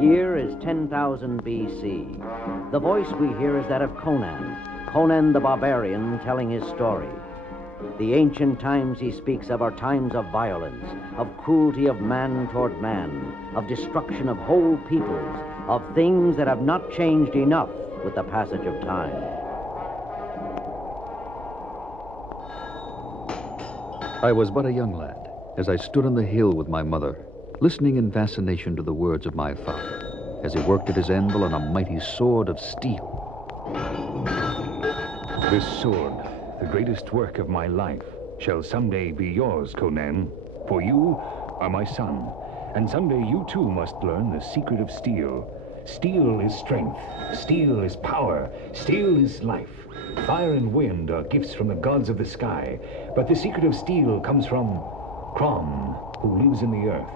Year is 10,000 B.C. The voice we hear is that of Conan the Barbarian, telling his story. The ancient times he speaks of are times of violence, of cruelty of man toward man, of destruction of whole peoples, of things that have not changed enough with the passage of time. I was but a young lad as I stood on the hill with my mother, listening in fascination to the words of my father as he worked at his anvil on a mighty sword of steel. This sword, the greatest work of my life, shall someday be yours, Conan, for you are my son, and someday you too must learn the secret of steel. Steel is strength, steel is power, steel is life. Fire and wind are gifts from the gods of the sky, but the secret of steel comes from Crom, who lives in the earth.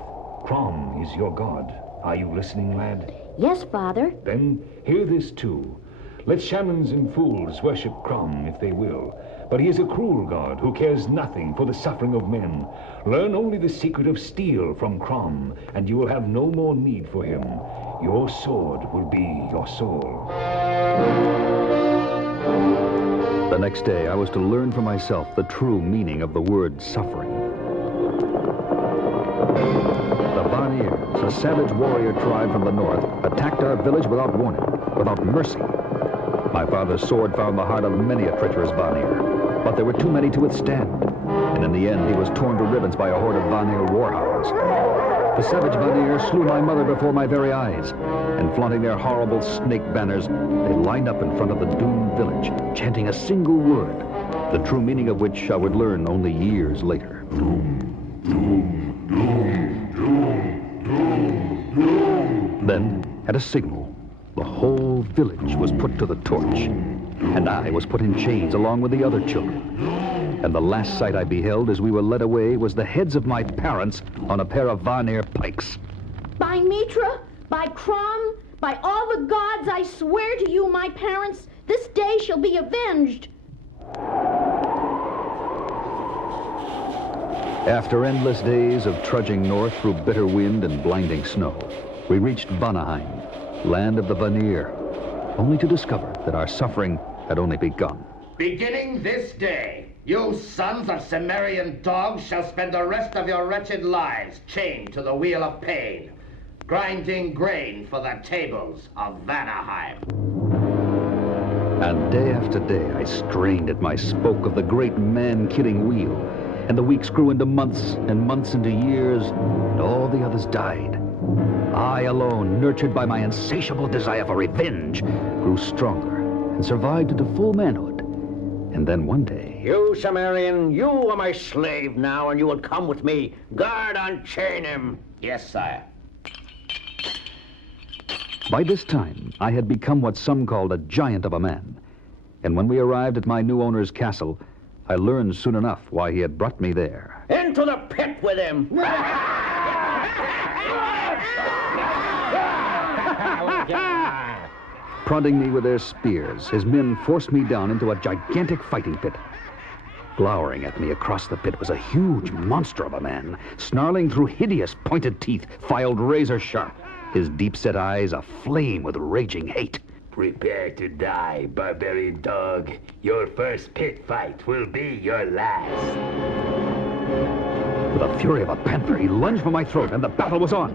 Crom is your god. Are you listening, lad? Yes, Father. Then hear this too. Let shamans and fools worship Crom if they will, but he is a cruel god who cares nothing for the suffering of men. Learn only the secret of steel from Crom, and you will have no more need for him. Your sword will be your soul. The next day, I was to learn for myself the true meaning of the word suffering. The Vanir, a savage warrior tribe from the north, attacked our village without warning, without mercy. My father's sword found the heart of many a treacherous Vanir, but there were too many to withstand, and in the end he was torn to ribbons by a horde of Vanir warhounds. The savage Vanir slew my mother before my very eyes, and flaunting their horrible snake banners, they lined up in front of the doomed village, chanting a single word, the true meaning of which I would learn only years later. Then, at a signal, the whole village was put to the torch, and I was put in chains along with the other children. And the last sight I beheld as we were led away was the heads of my parents on a pair of Vanir pikes. By Mitra, by Crom, by all the gods, I swear to you, my parents, this day shall be avenged. After endless days of trudging north through bitter wind and blinding snow, we reached Vanaheim, land of the Vanir, only to discover that our suffering had only begun. Beginning this day, you sons of Cimmerian dogs shall spend the rest of your wretched lives chained to the wheel of pain, grinding grain for the tables of Vanaheim. And day after day, I strained at my spoke of the great man-killing wheel, and the weeks grew into months, and months into years, and all the others died. I alone, nurtured by my insatiable desire for revenge, grew stronger and survived into full manhood. And then one day... You, Cimmerian, you are my slave now, and you will come with me. Guard, unchain him. Yes, sire. By this time, I had become what some called a giant of a man. And when we arrived at my new owner's castle, I learned soon enough why he had brought me there. Into the pit with him. Prodding me with their spears, his men forced me down into a gigantic fighting pit. Glowering at me across the pit was a huge monster of a man, snarling through hideous pointed teeth, filed razor sharp, his deep-set eyes aflame with raging hate. Prepare to die, barbarian dog. Your first pit fight will be your last. With the fury of a panther, he lunged for my throat, and the battle was on.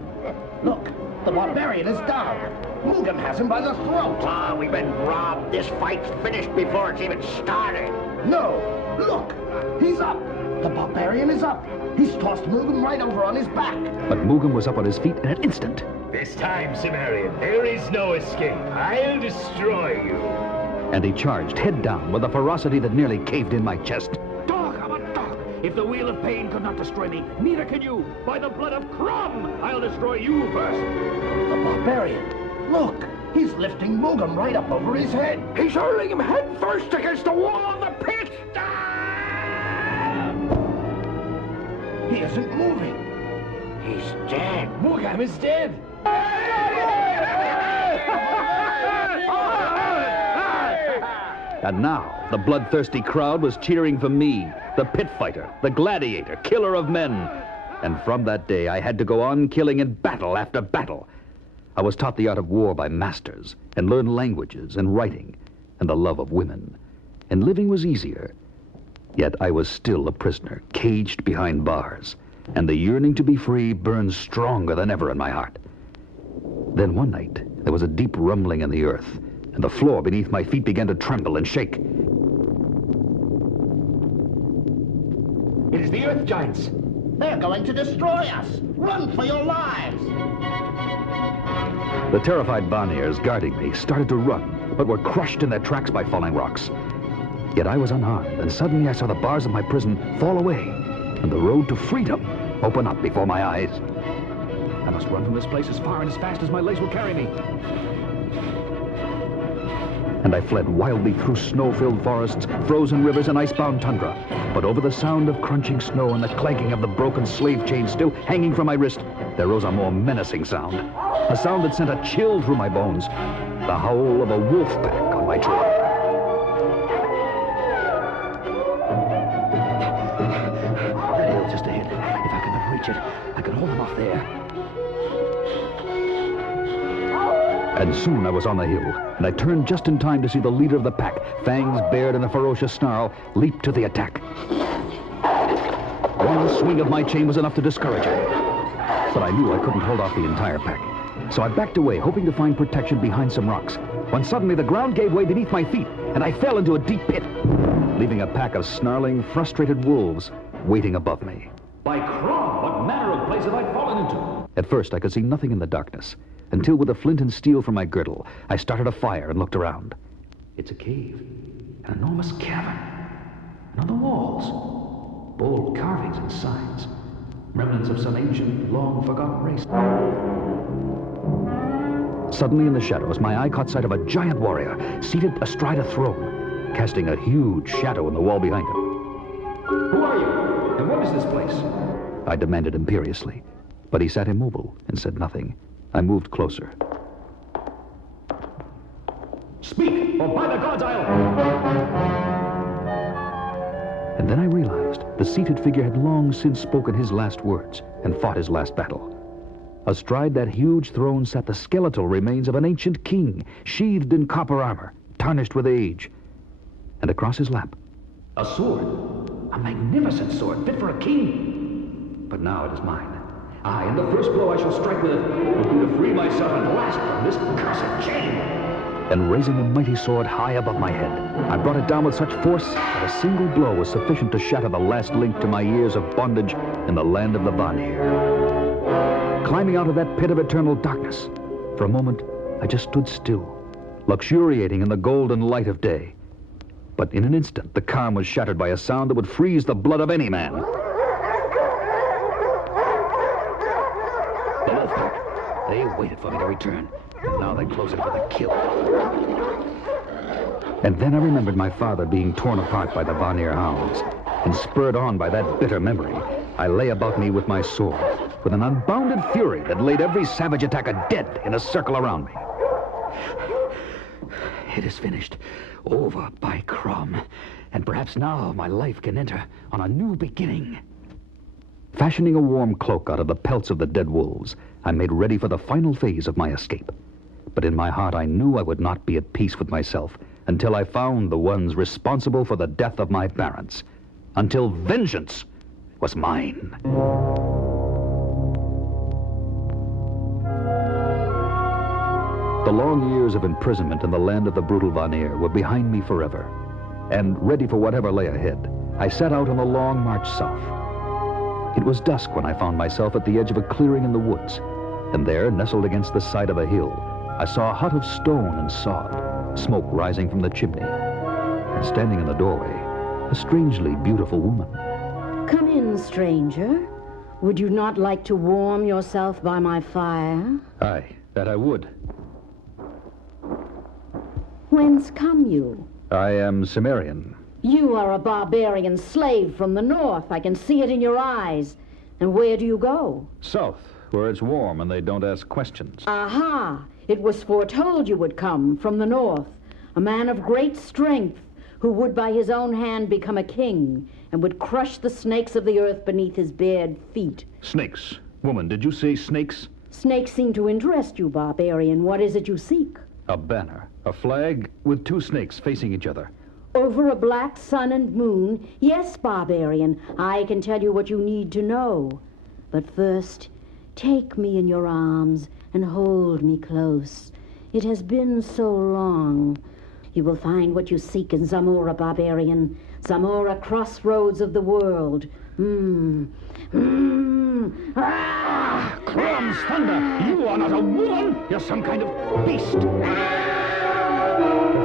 Look, the barbarian is down. Mugam has him by the throat. Ah, we've been robbed. This fight's finished before it's even started. No, look, he's up. The barbarian is up. He's tossed Mugam right over on his back. But Mugam was up on his feet in an instant. This time, Cimmerian, there is no escape. I'll destroy you. And he charged head down with a ferocity that nearly caved in my chest. Dog, I'm a dog. If the Wheel of Pain could not destroy me, neither can you. By the blood of Crom, I'll destroy you first. The barbarian, look, he's lifting Mugam right up over his head. He's hurling him head first against the wall of the pit. He isn't moving. He's dead. Mugam is dead. And now, the bloodthirsty crowd was cheering for me, the pit fighter, the gladiator, killer of men. And from that day, I had to go on killing in battle after battle. I was taught the art of war by masters, and learned languages and writing, and the love of women. And living was easier. Yet I was still a prisoner, caged behind bars, and the yearning to be free burned stronger than ever in my heart. Then one night, there was a deep rumbling in the earth, and the floor beneath my feet began to tremble and shake. It is the Earth Giants. They're going to destroy us. Run for your lives. The terrified Vanir guarding me started to run, but were crushed in their tracks by falling rocks. Yet I was unharmed, and suddenly I saw the bars of my prison fall away, and the road to freedom open up before my eyes. I must run from this place as far and as fast as my legs will carry me. And I fled wildly through snow-filled forests, frozen rivers, and icebound tundra. But over the sound of crunching snow and the clanking of the broken slave chain still hanging from my wrist, there rose a more menacing sound. A sound that sent a chill through my bones. The howl of a wolf pack on my trail. That hill just ahead. If I can but reach it, I can hold them off there. And soon I was on the hill, and I turned just in time to see the leader of the pack, fangs bared in a ferocious snarl, leap to the attack. One swing of my chain was enough to discourage him. But I knew I couldn't hold off the entire pack. So I backed away, hoping to find protection behind some rocks, when suddenly the ground gave way beneath my feet, and I fell into a deep pit, leaving a pack of snarling, frustrated wolves waiting above me. By Crom, what manner of place have I fallen into? At first, I could see nothing in the darkness, until with a flint and steel from my girdle, I started a fire and looked around. It's a cave, an enormous cavern, and on the walls, bold carvings and signs, remnants of some ancient, long-forgotten race. Suddenly in the shadows, my eye caught sight of a giant warrior, seated astride a throne, casting a huge shadow in the wall behind him. Who are you, and what is this place? I demanded imperiously, but he sat immobile and said nothing. I moved closer. Speak, or by the gods I'll... And then I realized the seated figure had long since spoken his last words and fought his last battle. Astride that huge throne sat the skeletal remains of an ancient king, sheathed in copper armor, tarnished with age. And across his lap, a sword, a magnificent sword, fit for a king. But now it is mine. Aye, and the first blow I shall strike with it will be to free myself at last from this cursed chain. And raising the mighty sword high above my head, I brought it down with such force that a single blow was sufficient to shatter the last link to my years of bondage in the land of the Vanir. Climbing out of that pit of eternal darkness, for a moment I just stood still, luxuriating in the golden light of day. But in an instant, the calm was shattered by a sound that would freeze the blood of any man. The wolf pack. They waited for me to return, and now they close in for the kill. And then I remembered my father being torn apart by the Vanir hounds, and spurred on by that bitter memory, I lay about me with my sword, with an unbounded fury that laid every savage attacker dead in a circle around me. It is finished. Over by Crom. And perhaps now my life can enter on a new beginning. Fashioning a warm cloak out of the pelts of the dead wolves, I made ready for the final phase of my escape. But in my heart I knew I would not be at peace with myself until I found the ones responsible for the death of my parents. Until vengeance was mine. The long years of imprisonment in the land of the brutal Vanir were behind me forever. And ready for whatever lay ahead, I set out on the long march south. It was dusk when I found myself at the edge of a clearing in the woods, and there, nestled against the side of a hill, I saw a hut of stone and sod, smoke rising from the chimney, and standing in the doorway, a strangely beautiful woman. Come in, stranger. Would you not like to warm yourself by my fire? Aye, that I would. Whence come you? I am Cimmerian. You are a barbarian slave from the north. I can see it in your eyes. And where do you go? South, where it's warm and they don't ask questions. Aha! It was foretold you would come from the north. A man of great strength, who would by his own hand become a king, and would crush the snakes of the earth beneath his bared feet. Snakes. Woman, did you say snakes? Snakes seem to interest you, barbarian. What is it you seek? A banner, a flag with two snakes facing each other. Over a black sun and moon? Yes, barbarian. I can tell you what you need to know. But first, take me in your arms and hold me close. It has been so long. You will find what you seek in Zamora, barbarian. Zamora, crossroads of the world. Crumbs, thunder! You are not a woman! You're some kind of beast! Her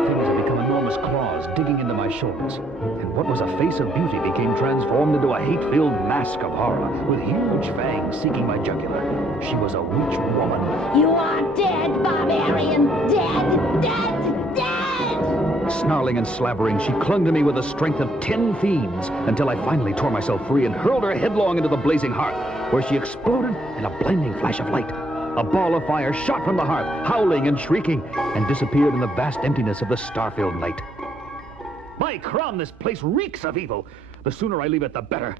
fingers have become enormous claws digging into my shoulders. And what was a face of beauty became transformed into a hate-filled mask of horror, with huge fangs seeking my jugular. She was a witch woman. You are dead, barbarian! Dead! Dead! Dead! Snarling and slavering, she clung to me with the strength of 10 fiends until I finally tore myself free and hurled her headlong into the blazing hearth, where she exploded in a blinding flash of light. A ball of fire shot from the hearth, howling and shrieking, and disappeared in the vast emptiness of the star-filled night. By crom, this place reeks of evil. The sooner I leave it, the better.